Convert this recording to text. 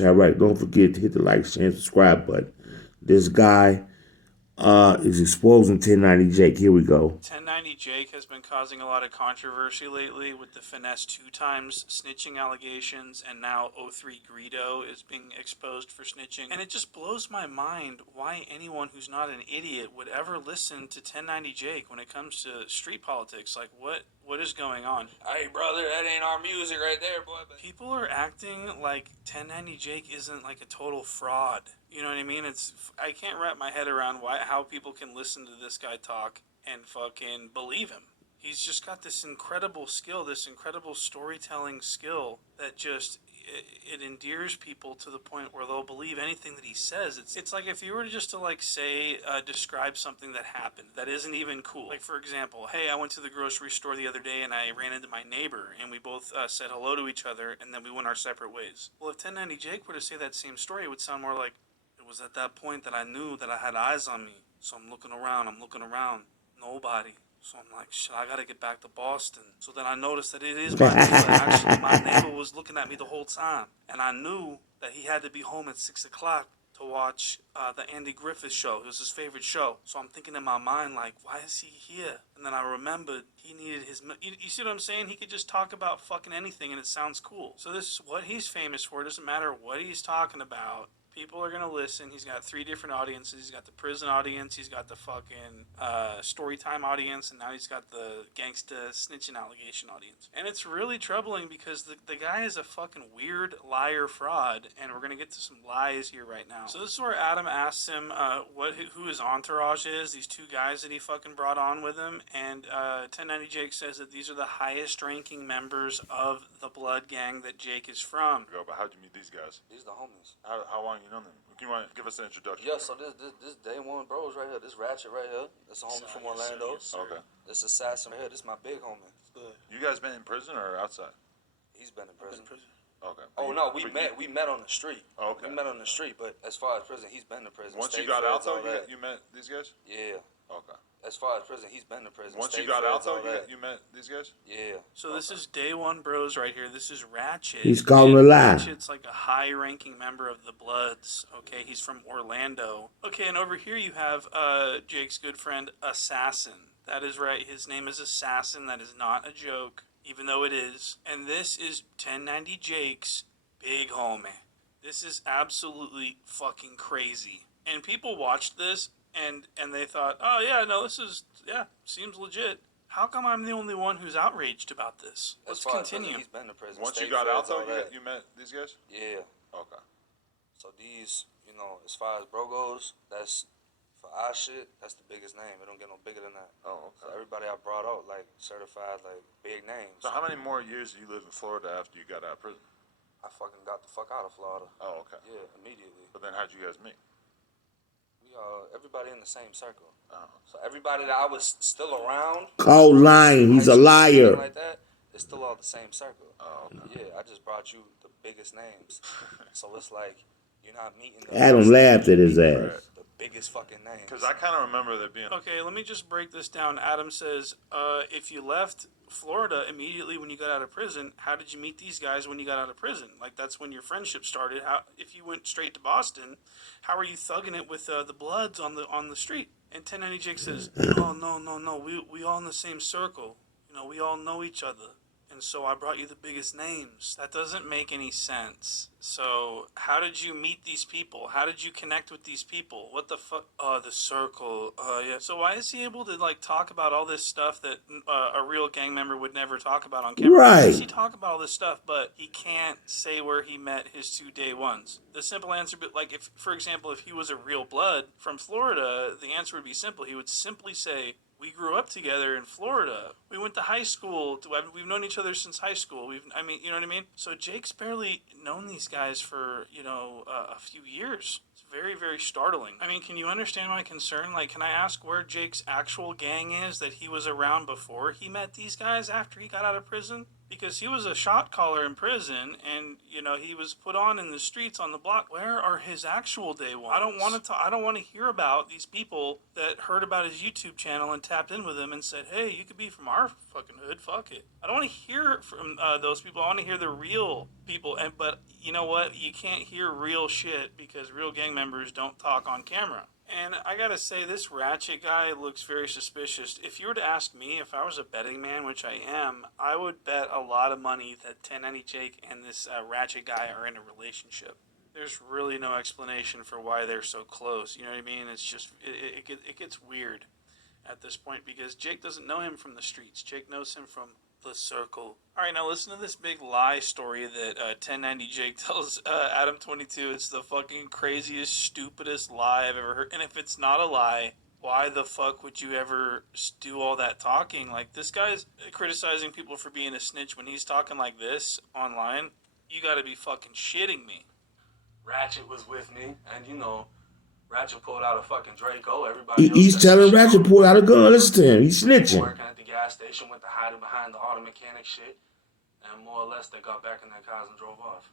chat right. Don't forget to hit the like, share, and subscribe button. This guy is exposing 1090 Jake. Here we go. 1090 Jake has been causing a lot of controversy lately with the finesse 2 times snitching allegations, and now O3 Greedo is being exposed for snitching. And it just blows my mind why anyone who's not an idiot would ever listen to 1090 Jake when it comes to street politics. Like, what is going on? Hey, brother, that ain't our music right there, boy. People are acting like 1090 Jake isn't like a total fraud. You know what I mean? I can't wrap my head around how people can listen to this guy talk and fucking believe him. He's just got this incredible skill, this incredible storytelling skill that just it endears people to the point where they'll believe anything that he says. It's like if you were just to like say describe something that happened that isn't even cool. Like, for example, hey, I went to the grocery store the other day and I ran into my neighbor and we both said hello to each other and then we went our separate ways. Well, if 1090 Jake were to say that same story, it would sound more like, it was at that point that I knew that I had eyes on me. So I'm looking around, nobody. So I'm like, shit, I gotta get back to Boston. So then I noticed that it is my neighbor. Actually, my neighbor was looking at me the whole time. And I knew that he had to be home at 6 o'clock to watch the Andy Griffith show. It was his favorite show. So I'm thinking in my mind, like, why is he here? And then I remembered he needed his... You see what I'm saying? He could just talk about fucking anything and it sounds cool. So this is what he's famous for. It doesn't matter what he's talking about. People are going to listen. He's got 3 different audiences. He's got the prison audience. He's got the fucking story time audience. And now he's got the gangsta snitching allegation audience. And it's really troubling because the guy is a fucking weird liar fraud. And we're going to get to some lies here right now. So this is where Adam asks him who his entourage is. These 2 guys that he fucking brought on with him. And 1090 Jake says that these are the highest ranking members of the blood gang that Jake is from. But how'd you meet these guys? These the homies. How long you known them? Can you want to give us an introduction? Yeah, so this day one bros right here. This Ratchet right here. That's a homie from Orlando. Okay. This Assassin right here. This is my big homie. Good. You guys been in prison or outside? He's been in prison. Okay. Oh no, we met on the street. Oh, okay. We met on the street, but as far as prison, he's been to prison. Once you got out though, you met these guys? Yeah. Okay. As far as prison, he's been to prison. Once you got out though, you met these guys? Yeah. So this is day one bros right here. This is Ratchet. He's calling a lie. Ratchet's like a high-ranking member of the Bloods. Okay, he's from Orlando. Okay, and over here you have Jake's good friend Assassin. That is right. His name is Assassin. That is not a joke, even though it is. And this is 1090 Jake's big homie. This is absolutely fucking crazy. And people watched this and they thought, oh yeah, no, seems legit. How come I'm the only one who's outraged about this? Let's continue. He's been to prison. Once you got out though, you met these guys? Yeah. Okay. So these, as far as bro goes, that's for our shit, that's the biggest name. It don't get no bigger than that. Oh, okay. So everybody I brought out, like, certified, like, big names. So how many more years do you live in Florida after you got out of prison? I fucking got the fuck out of Florida. Oh, okay. Yeah, immediately. But then how'd you guys meet? Everybody in the same circle. Oh. So everybody that I was still around. Cold lying. He's a liar. Like that, it's still all the same circle. Oh, okay. Yeah, I just brought you the biggest names. So it's like you're not meeting. Adam laughed at his ass. The biggest fucking names. Because I kind of remember there being. Okay, let me just break this down. Adam says, if you left Florida immediately when you got out of prison, how did you meet these guys when you got out of prison? Like, that's when your friendship started. How, if you went straight to Boston, how are you thugging it with the Bloods on the street? And 1090 Jake says, oh, no, we all in the same circle. We all know each other. And so I brought you the biggest names. That doesn't make any sense. So how did you meet these people? How did you connect with these people? What the fuck? The circle. Yeah. So why is he able to like talk about all this stuff that a real gang member would never talk about on camera? Right. Why does he talk about all this stuff, but he can't say where he met his 2 day ones? The simple answer, but like if, for example, if he was a real blood from Florida, the answer would be simple. He would simply say, we grew up together in Florida. We went to high school. We've known each other since high school. You know what I mean? So Jake's barely known these guys for, a few years. It's very, very startling. I mean, can you understand my concern? Like, can I ask where Jake's actual gang is that he was around before he met these guys after he got out of prison? because he was a shot caller in prison, and you know he was put on in the streets on the block. Where are his actual day ones? I don't want to hear about these people that heard about his YouTube channel and tapped in with him and said, "Hey, you could be from our fucking hood. Fuck it." I don't want to hear from those people. I want to hear the real people. But you know what? You can't hear real shit because real gang members don't talk on camera. And I gotta say, this Ratchet guy looks very suspicious. If you were to ask me if I was a betting man, which I am, I would bet a lot of money that 1090 Jake and this Ratchet guy are in a relationship. There's really no explanation for why they're so close. You know what I mean? It's just, it gets weird at this point because Jake doesn't know him from the streets. Jake knows him from the circle. All right, now listen to this big lie story that 1090 Jake tells Adam 22. It's the fucking craziest, stupidest lie I've ever heard. And if it's not a lie, why the fuck would you ever do all that talking? Like, this guy's criticizing people for being a snitch when he's talking like this online. You gotta be fucking shitting me. Ratchet was with me, and you know, Ratchet pulled out a fucking Draco. Everybody else He's said telling shit. Ratchet pull out a gun. Listen to him. He's snitching. Working at the gas station, went to hiding behind the auto mechanic shit, and more or less they got back in their cars and drove off.